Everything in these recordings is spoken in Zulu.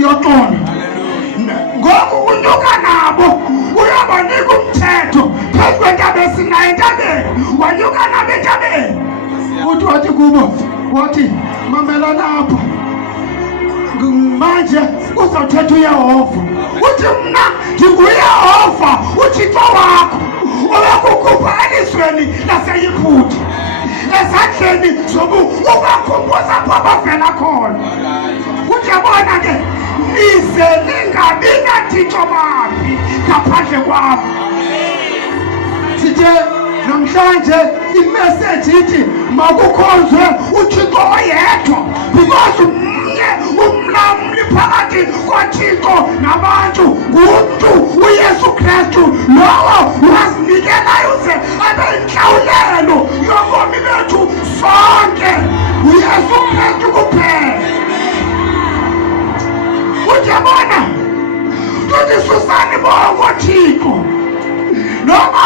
yoxolo. Ngoku unyuka nabo uyabanika umthetho phezu kwentaba esinayo entabeni, wanyuka nabo entabeni. Uthi wathi kubo, wathi mamelana apha manje uzawuthetha uYehova. Uthi mna ndinguYehova uThixo wakho owakukhupha elizweni laseYiputa ezandleni ubakhumbuza apho abavela khona. Uthi yabona ke nize ningabi nathixo baphi ngaphandle kwam. Sithe namhlanje imeseji ithi makukhonzwe uThixo oyedwa, because umlamli phakathi koThixo nabantu ngumntu uYesu Kristu, lowo wazinikelayo uze abe yintlawulelo yobomi bethu sonke, uYesu Kristu kuphela. Uyabona, tuthi susani bonke Thixo, noma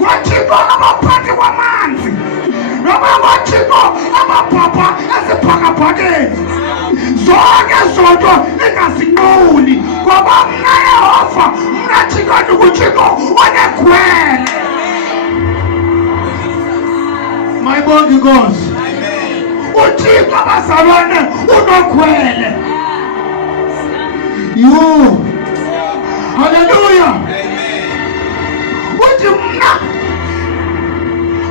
ngoThixo abaphathi kwamanzi, noma ngoThixo amabhabha ezibhakabhakeni, zonke zonto ningazinquli, ngoba mna Yehova mna Thixo ndinguThixo onegwele. Mayibonke inkosi. uThixo abazalwane unogwele. You. Hallelujah. Uthi mna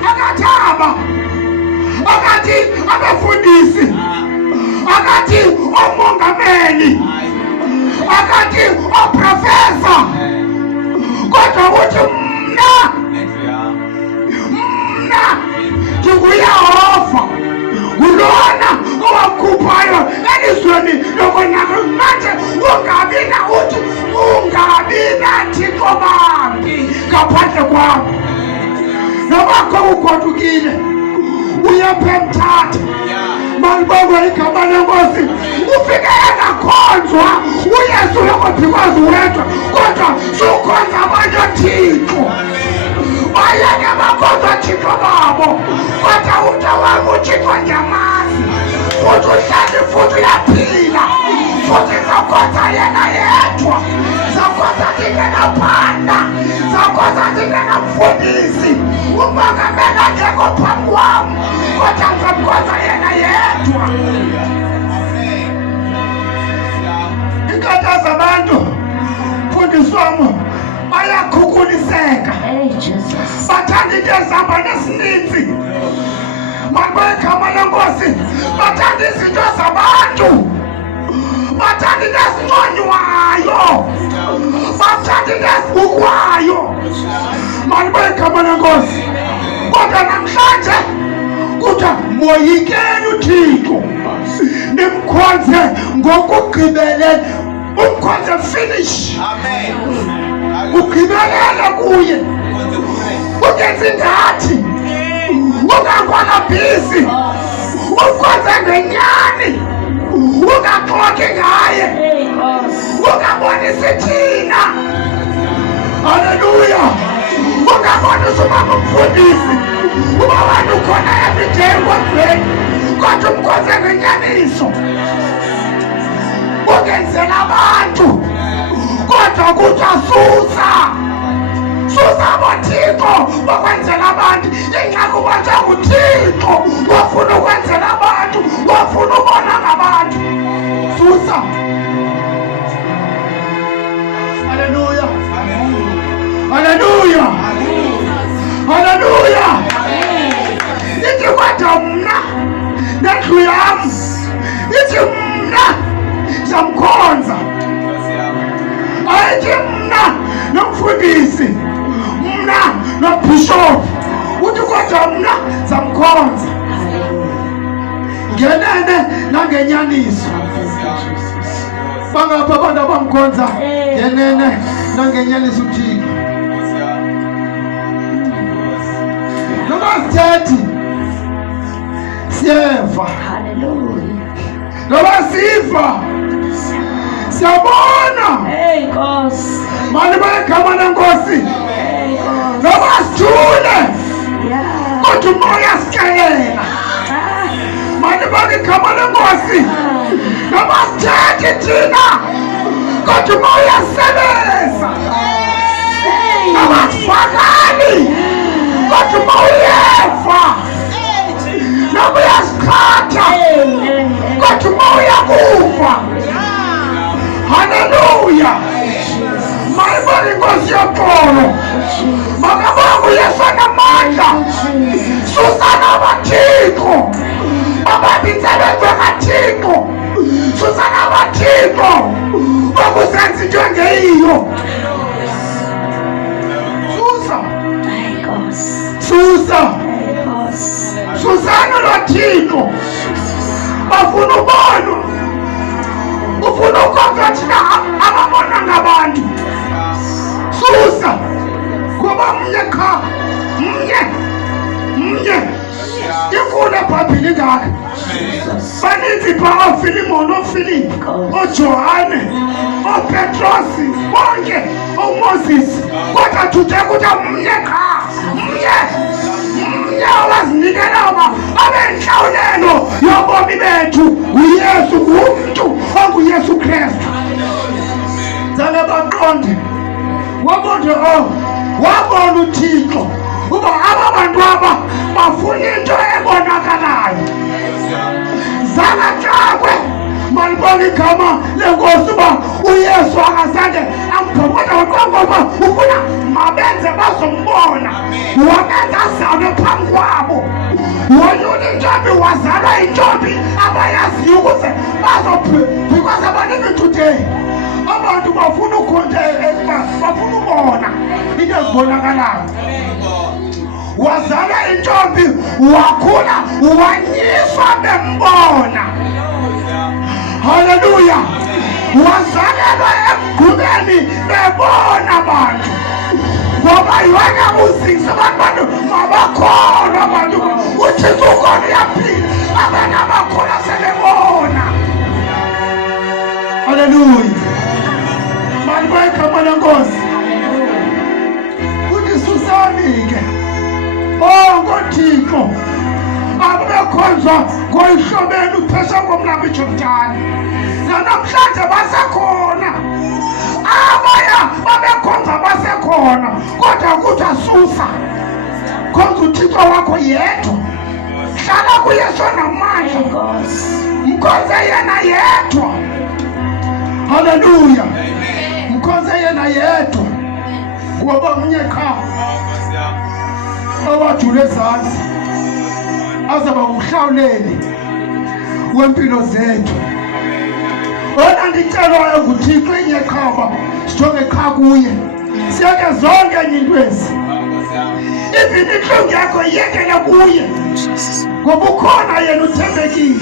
akathaba, akathi abafundisi, akathi omongameli, akathi oprofesa, kodwa uthi mna ndinguYehova, ngulona owakhuphayo elizweni lokonakala. Manje ungabi nathixo bambi ngaphandle kwam. Nobakho ugodukile uyaphe Mthatha, malibongwe igama lenkosi, ufike engakhonzwa uYesu because wedwa, kodwa sukhonza abanye oThixo. Bayeke bakhonza Thixo babo, kodwa utawami uThixo ndiyamazi, futhi uhleli futhi uyaphila, futhi zakhonza yena yedwa, zakhonza ndingenapanda, zakhonza ndingenamfundisi, umongameli angekho phambi kwam, kodwa ngizamkhonza yena yedwa. Inkatha zabantu mfundisi wami bayakhukuliseka, bathanda into ezihamba nesininzi. Makwegama lenkosi, bathanda izinto zabantu, bathanda into ezinconywayo, bathanda into ezibukwayo. Makwegama lenkosi, kodwa namhlanje kuthiwa moyikeni uThixo, nimkhonze ngokugqibelele, umkhonze finish. Ugqibelele kuye, ungenzi ngathi, ungakwalabhisi, umkhonze ngenyani, ungaxoki ngaye, ungabonisi thina. Haleluya. Ungabonisi umama umfundisi, uba bantu khona everyday kodweni, kodwa umkhonze ngenyaniso. Ungenzela abantu, kodwa kuthiwa susa aboThixo bokwenzela abantu. Ingxaki ubanjwa nguThixo, wafuna ukwenzela abantu, wafuna ubona ngabantu. Susa. Haleluya. Haleluya. Haleluya. Ithi kodwa mna nendlu yam, ithi mna ndizamkhonza. Ayithi mna nomfundisi, mna nobishop, uthi kodwa mna ndizamkhonza ngenene nangenyaniso. Bangapha abantu abamkhonza ngenene nangenyaniso uThixo. Noma sithethi siyeva, noma siva siyabona. Nkosi, Mali bayegama lenkosi, noma sithule kodwa umoya sikelela. Mali bayegama lenkosi, noma sithethi thina uma uyasebenza abakufakani kodwa uma uyeva noma uyazikhatha kodwa uma uyakufa. Haleluya. Mayibona inkosi yoxolo. Makabonge uYesu anamandla. Susana abathixo ababinsebenza kaThixo. Susana abathixo bokuzenza into engeyiyo. Susa Susana loThixo bafuna ubonwa. Ufuna ukonga thina ababona ngabantu. Susa kuba mnye qha mnye ifuna eBhayibhile ngakho. Baninzi pha oFilimoni, oFilipi, oJohane, oPetrosi, bonke oMoses, kodwa tuthe ukuthi mnye qha mnye owazinikela abenhlawulelo yobomi bethu uYesu, umuntu onguYesu Kristu. Zale baqonde wabona uThixo uba aba bantu aba bafuna into ebonakalayo. Zangaxakwe malibona igama lenkosi uba uYesu akazange amphokoza ngoba ufuna mabenze bazombona. Wamenza azalwe phambi kwabo. Wonyula intombi wazalwa intombi abayaziyo ukuze because abaningi today abantu bafuna bafuna ubona into ezibonakalayo. Wazalwa intombi wakhula wanyiswa bembona. Haleluya. Wazalelwa emgqubeni bebona abantu. Ngoba yona uzisa abantu mabakholwa abantu uThixo ukhona uyaphila abantu abakholwa sebebona. Haleluya. Malibona igama lenkosi. Uthi Susani-ke ngoThixo abebekhonzwa ngoyihlobeni uphesha komlambo iJordani. Namhlanje basekhona abaya babekhonza basekhona kodwa kuthiwa Susa khonza uThixo wakho yedwa. Hlala kuYesu namandla mkhonze yena yedwa. Haleluya. Mkhonze yena yedwa ngoba mnye qha owajula ezansi azaba umhlawuleli wempilo zethu. Wena ndicelwayo nguThixo inye qhaba sijonge qha kuye siyeke zonke enye into ezi. Even intlungu yakho iyekele kuye ngoba ukhona yena uthembekile.